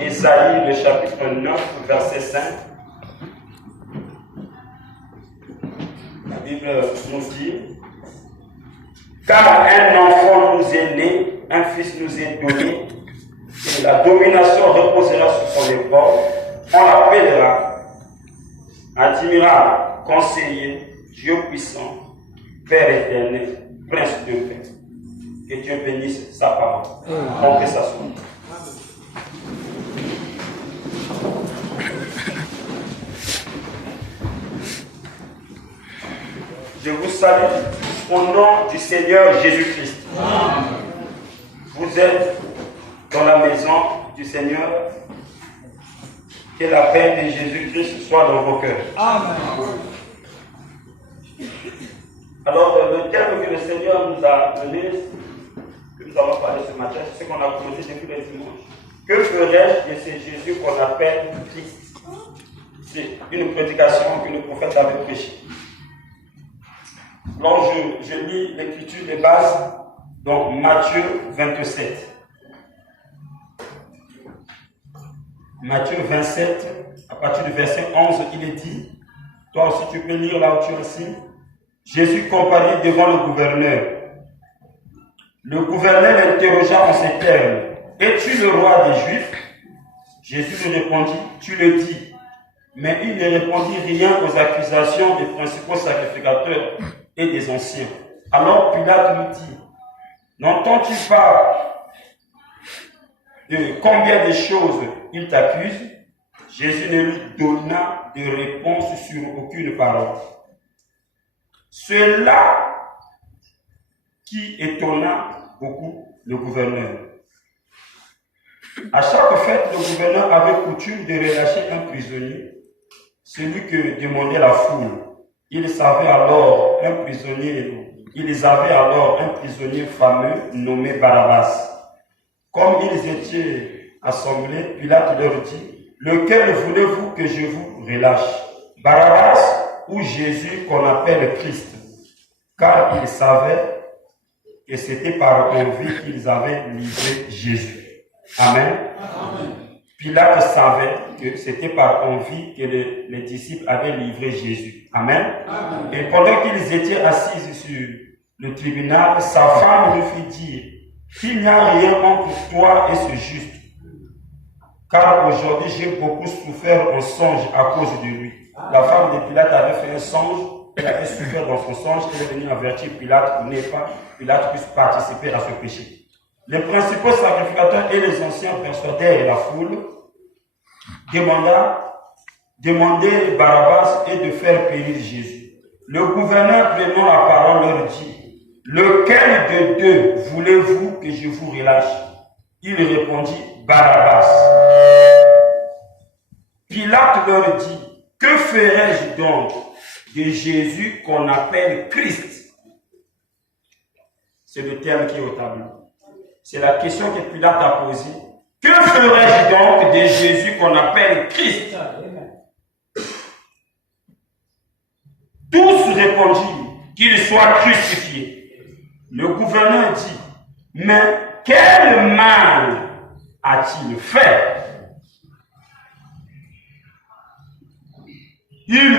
Ésaïe, le chapitre 9, verset 5. La Bible nous dit: car un enfant nous est né, un fils nous est donné, et la domination reposera sur son épaule. On l'appellera admirable, conseiller, Dieu puissant, Père éternel, Prince de paix. Que Dieu bénisse sa parole. Donc que ça soit. Je vous salue au nom du Seigneur Jésus-Christ. Vous êtes dans la maison du Seigneur. Que la paix de Jésus-Christ soit dans vos cœurs. Amen. Alors, le thème que le Seigneur nous a donné, que nous avons parlé ce matin, c'est ce qu'on a commencé depuis le dimanche. Que ferais-je de ce Jésus qu'on appelle Christ? C'est une prédication que le prophète avait prêchée. Alors, je lis l'écriture de base, donc Matthieu 27. Matthieu 27, à partir du verset 11, il est dit, toi aussi tu peux lire là où tu es assis. Jésus comparit devant le gouverneur. Le gouverneur l'interrogea en ces termes: es-tu le roi des Juifs? Jésus lui répondit: tu le dis. Mais il ne répondit rien aux accusations des principaux sacrificateurs et des anciens. Alors Pilate lui dit: n'entends-tu pas de combien de choses il t'accuse? Jésus ne lui donna de réponse sur aucune parole. Cela qui étonna beaucoup le gouverneur. À chaque fête, le gouverneur avait coutume de relâcher un prisonnier, celui que demandait la foule. Ils avaient alors un prisonnier fameux nommé Barabbas. Comme ils étaient assemblés, Pilate leur dit: lequel voulez-vous que je vous relâche, Barabbas ou Jésus qu'on appelle Christ? Car ils savaient que c'était par envie qu'ils avaient livré Jésus. Amen. Amen. Pilate savait que c'était par envie que les disciples avaient livré Jésus. Amen. Amen. Et pendant qu'ils étaient assis sur le tribunal, sa femme lui fit dire qu'il n'y a rien entre toi et ce juste. Car aujourd'hui j'ai beaucoup souffert en songe à cause de lui. La femme de Pilate avait fait un songe, elle avait souffert dans son songe, elle est venue avertir Pilate pour ne pas Pilate puisse participer à ce péché. Les principaux sacrificateurs et les anciens persuadèrent la foule, demandaient Barabbas et de faire périr Jésus. Le gouverneur prenant la parole leur dit: lequel de deux voulez-vous que je vous relâche? Il répondit: Barabbas. Pilate leur dit: que ferais-je donc de Jésus qu'on appelle Christ? C'est le terme qui est au tableau. C'est la question que Pilate a posée. Que ferais-je donc de Jésus qu'on appelle Christ? Tous répondirent: qu'il soit crucifié. Le gouverneur dit: mais quel mal a-t-il fait? Il